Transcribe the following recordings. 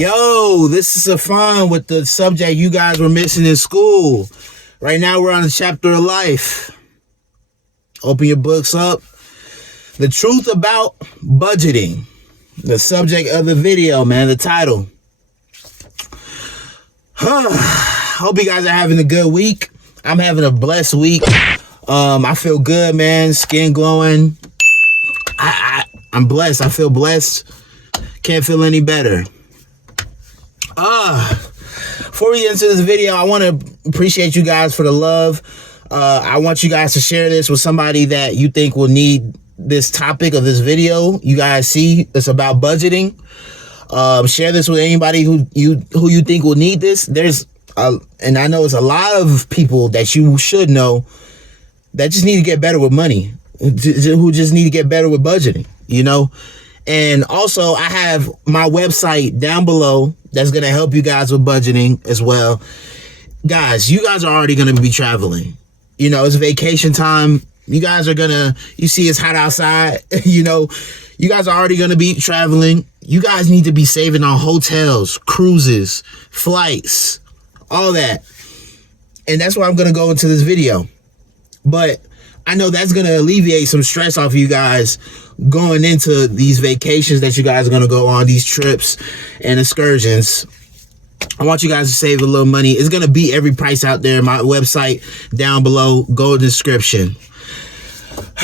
Yo, this is Sifon with the subject you guys were missing in school. Right now we're on the chapter of life. Open your books up. The truth about budgeting. The subject of the video, man, the title. Hope you guys are having a good week. I'm having a blessed week. I feel good, man. Skin glowing. I'm blessed. I feel blessed. Can't feel any better. Before we get into this video, I want to appreciate you guys for the love. I want you guys to share this with somebody that you think will need this topic of this video. You guys see it's about budgeting. Share this with anybody who you think will need this. And I know it's a lot of people that you should know that just need to get better with money, who just need to get better with budgeting, you know? And also I have my website down below that's going to help you guys with budgeting as well. Guys, you guys are already going to be traveling. You know, it's vacation time. You guys are you see it's hot outside, you know, you guys are already going to be traveling. You guys need to be saving on hotels, cruises, flights, all that. And that's why I'm going to go into this video. But I know that's going to alleviate some stress off of you guys going into these vacations that you guys are going to go on, these trips and excursions. I want you guys to save a little money. It's going to beat every price out there. My website down below, go in the description.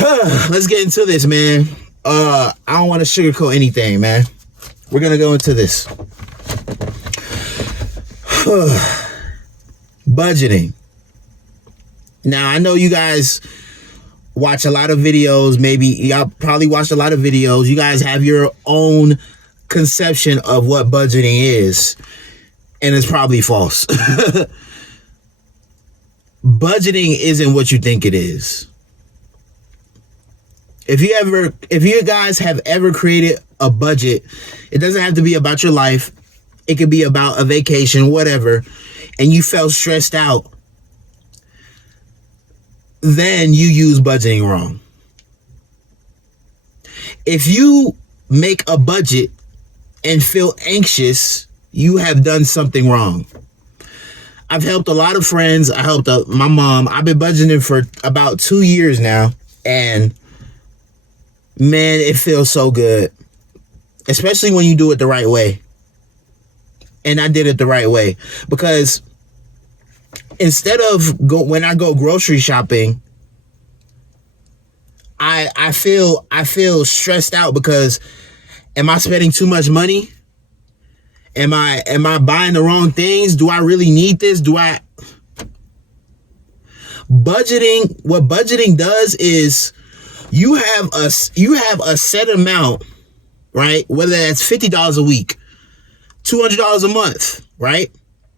Let's get into this, man. I don't want to sugarcoat anything, man. We're going to go into this. Budgeting. Now, I know you guys watch a lot of videos. Maybe y'all probably watched a lot of videos. You guys have your own conception of what budgeting is, and it's probably false. Budgeting isn't what you think it is. If you guys have ever created a budget, it doesn't have to be about your life. It could be about a vacation, whatever, and you felt stressed out, then you use budgeting wrong. If you make a budget and feel anxious, you have done something wrong. I've helped a lot of friends. I helped my mom. I've been budgeting for about 2 years now, and man, it feels so good, especially when you do it the right way. And I did it the right way, because instead of when I go grocery shopping, I feel stressed out because am I spending too much money? Am I buying the wrong things? Do I really need this? Budgeting, what budgeting does is you have a set amount, right? Whether that's $50 a week, $200 a month, right?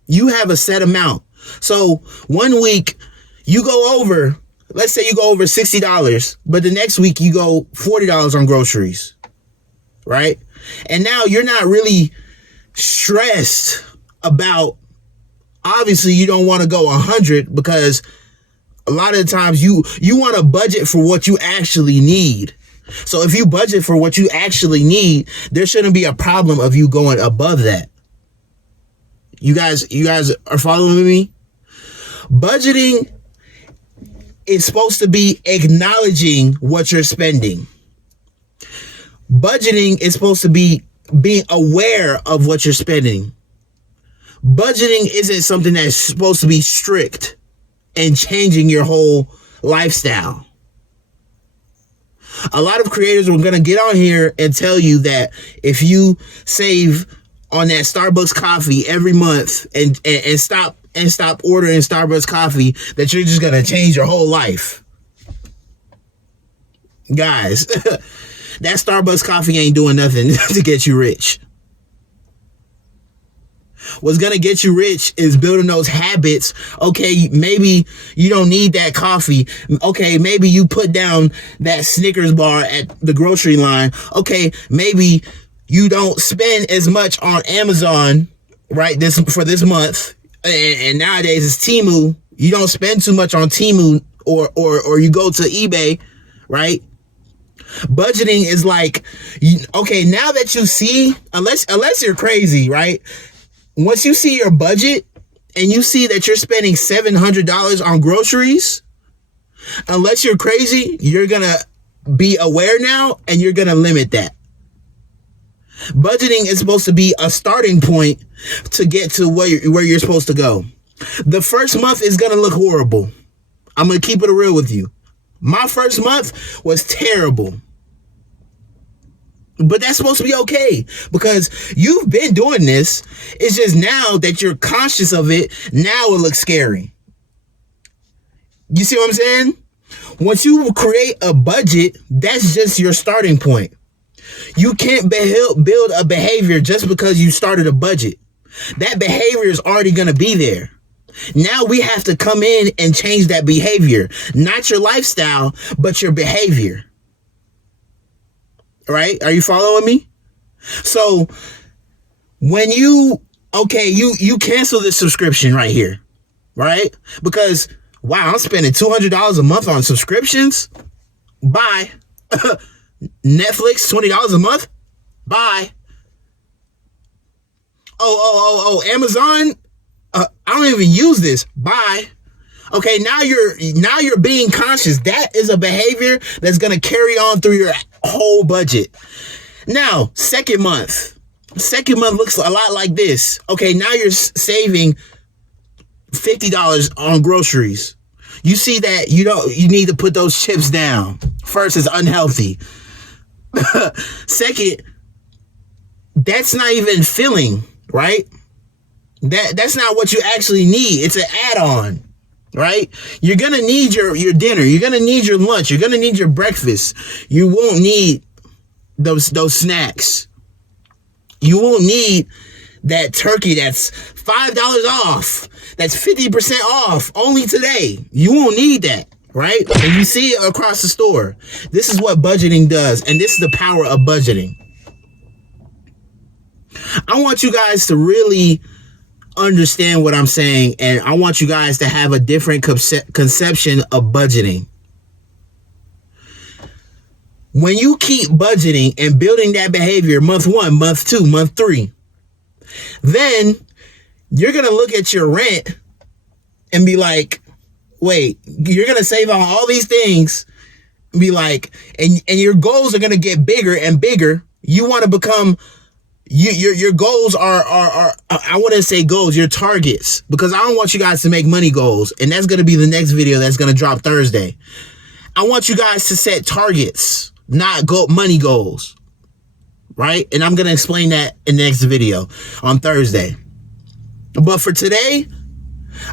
You have a set amount. So 1 week you go over, let's say you go over $60, but the next week you go $40 on groceries, right? And now you're not really stressed about, obviously you don't want to go 100, because a lot of the times you want to budget for what you actually need. So if you budget for what you actually need, there shouldn't be a problem of you going above that. You guys are following me? Budgeting is supposed to be acknowledging what you're spending. Budgeting is supposed to be being aware of what you're spending. Budgeting isn't something that's supposed to be strict and changing your whole lifestyle. A lot of creators are going to get on here and tell you that if you save on that Starbucks coffee every month and stop ordering Starbucks coffee, that you're just going to change your whole life. Guys, that Starbucks coffee ain't doing nothing to get you rich. What's going to get you rich is building those habits. Okay, maybe you don't need that coffee. Okay, maybe you put down that Snickers bar at the grocery line. Okay, maybe you don't spend as much on Amazon, right, for this month. And nowadays it's Temu. You don't spend too much on Temu, or you go to eBay, right? Budgeting is like, okay, now that you see, unless you're crazy, right? Once you see your budget and you see that you're spending $700 on groceries, unless you're crazy, you're going to be aware now and you're going to limit that. Budgeting is supposed to be a starting point to get to where you're supposed to go. The first month is going to look horrible. I'm going to keep it real with you. My first month was terrible. But that's supposed to be okay because you've been doing this. It's just now that you're conscious of it, now it looks scary. You see what I'm saying? Once you create a budget, that's just your starting point. You can't build a behavior just because you started a budget. That behavior is already going to be there. Now we have to come in and change that behavior. Not your lifestyle, but your behavior. Right? Are you following me? So when you cancel this subscription right here, right? Because, wow, I'm spending $200 a month on subscriptions. Bye. Netflix, $20 a month. Bye. Amazon. I don't even use this. Bye. Okay, now you're being conscious. That is a behavior that's going to carry on through your whole budget. Now, second month looks a lot like this. Okay, now you're saving $50 on groceries. You see that you need to put those chips down. First, it's unhealthy. Second, that's not even filling, right? That's not what you actually need. It's an add-on, right? You're going to need your dinner. You're going to need your lunch. You're going to need your breakfast. You won't need those snacks. You won't need that turkey that's $5 off. That's 50% off only today. You won't need that, right? And you see it across the store. This is what budgeting does. And this is the power of budgeting. I want you guys to really understand what I'm saying, and I want you guys to have a different conception of budgeting. When you keep budgeting and building that behavior month 1, month 2, month 3, then you're going to look at your rent and be like, wait, you're going to save on all these things, be like, and your goals are going to get bigger and bigger. You want to become your goals are I wouldn't say goals, your targets, because I don't want you guys to make money goals. And that's going to be the next video that's going to drop Thursday. I want you guys to set targets, not money goals. Right? And I'm going to explain that in the next video on Thursday. But for today,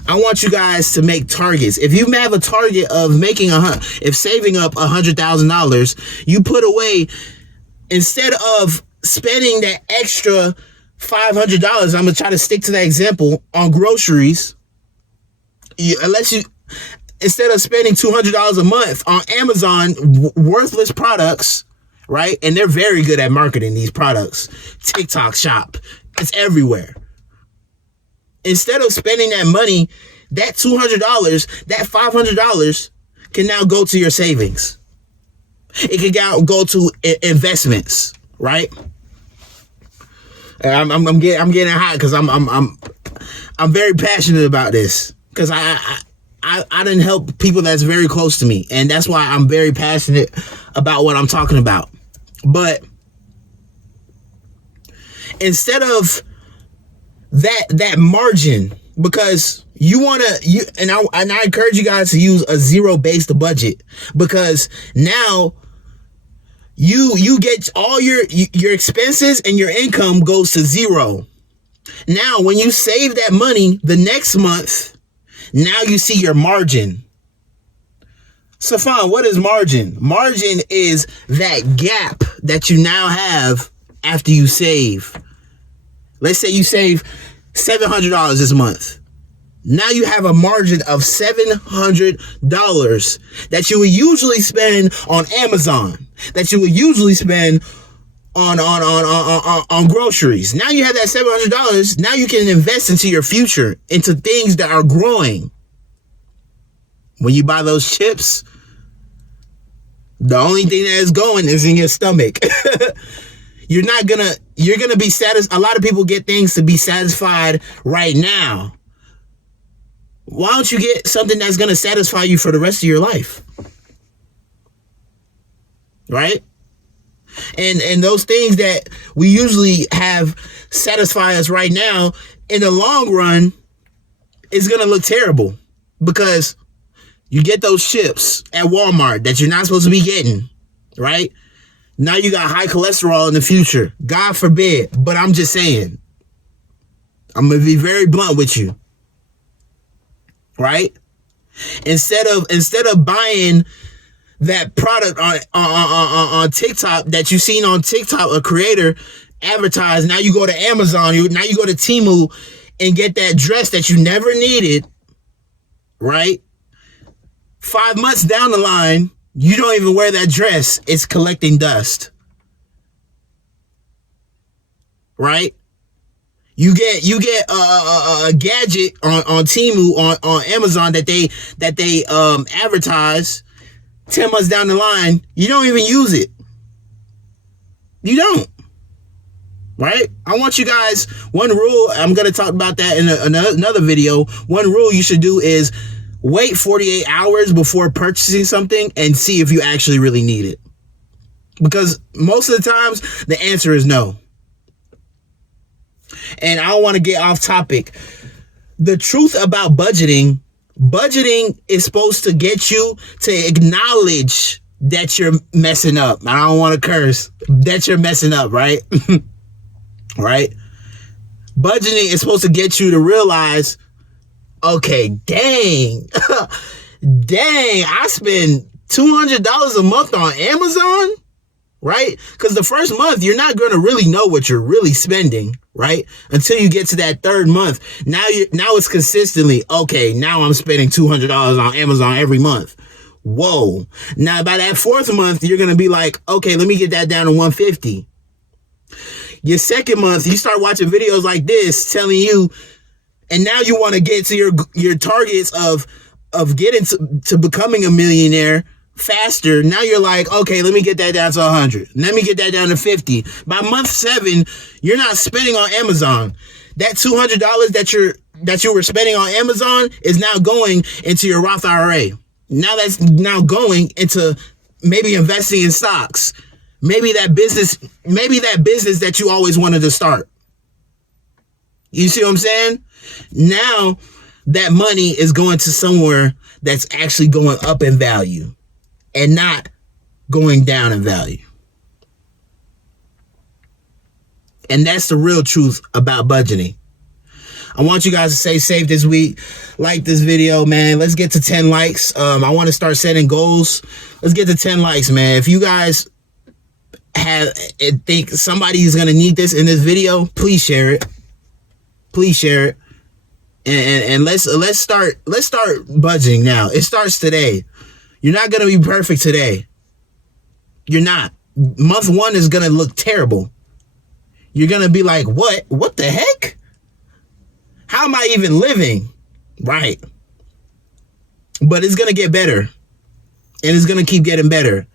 I want you guys to make targets. If you have a target of saving up $100,000, you put away, instead of spending that extra $500, I'm going to try to stick to that example, on groceries. Instead of spending $200 a month on Amazon, worthless products, right? And they're very good at marketing these products. TikTok shop, it's everywhere. Instead of spending that money, that $200, that $500 can now go to your savings. It can go to investments, right? I'm getting hot because I'm very passionate about this, because I didn't help people that's very close to me, and that's why I'm very passionate about what I'm talking about. But instead of that margin, because I encourage you guys to use a zero-based budget, because now you get all your expenses and your income goes to zero. Now, when you save that money the next month, now you see your margin. Sifon, what is margin? Margin is that gap that you now have after you save. Let's say you save $700 this month. Now you have a margin of $700 that you would usually spend on Amazon, that you would usually spend on groceries. Now you have that $700. Now you can invest into your future, into things that are growing. When you buy those chips, The only thing that is going is in your stomach. You're gonna be satisfied. A lot of people get things to be satisfied right now. Why don't you get something that's gonna satisfy you for the rest of your life? Right? And those things that we usually have satisfy us right now, in the long run, is gonna look terrible, because you get those chips at Walmart that you're not supposed to be getting, right? Now you got high cholesterol in the future. God forbid. But I'm just saying. I'm going to be very blunt with you. Right? Instead of buying that product on TikTok that you seen on TikTok, a creator advertised, now you go to Amazon, now you go to Temu and get that dress that you never needed, right? 5 months down the line, you don't even wear that dress. It's collecting dust. Right? You get a gadget on Temu, on Amazon that they advertise. 10 months down the line, you don't even use it. You don't. Right? I want you guys, one rule, I'm going to talk about that in another video. One rule you should do is wait 48 hours before purchasing something and see if you actually really need it. Because most of the times, the answer is no. And I don't want to get off topic. The truth about budgeting is supposed to get you to acknowledge that you're messing up. I don't want to curse. That you're messing up, right? Right? Budgeting is supposed to get you to realize, okay, dang, I spend $200 a month on Amazon, right? Because the first month, you're not going to really know what you're really spending, right? Until you get to that third month. Now it's consistently, okay, now I'm spending $200 on Amazon every month. Whoa. Now by that fourth month, you're going to be like, okay, let me get that down to $150. Your second month, you start watching videos like this telling you, and now you want to get to your targets of getting to becoming a millionaire faster. Now you're like, okay, let me get that down to 100. Let me get that down to 50. By month 7, you're not spending on Amazon. That $200 that you were spending on Amazon is now going into your Roth IRA. Now that's now going into maybe investing in stocks. Maybe that business that you always wanted to start. You see what I'm saying? Now that money is going to somewhere that's actually going up in value and not going down in value. And that's the real truth about budgeting. I want you guys to stay safe this week. Like this video, man. Let's get to 10 likes. I want to start setting goals. Let's get to 10 likes, man. If you guys think somebody's going to need this in this video, please share it. Please share it. And let's start budgeting now. It starts today. You're not going to be perfect today. You're not. Month 1 is going to look terrible. You're going to be like, what the heck? How am I even living? Right. But it's going to get better. And it's going to keep getting better.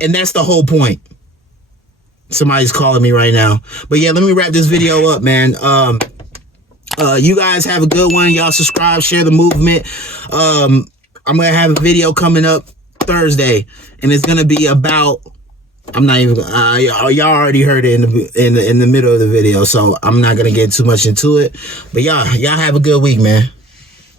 And that's the whole point. Somebody's calling me right now. But yeah, let me wrap this video up, man. You guys have a good one. Y'all subscribe, share the movement. I'm going to have a video coming up Thursday. And it's going to be about... I'm not even... y'all already heard it in the middle of the video. So I'm not going to get too much into it. But y'all have a good week, man.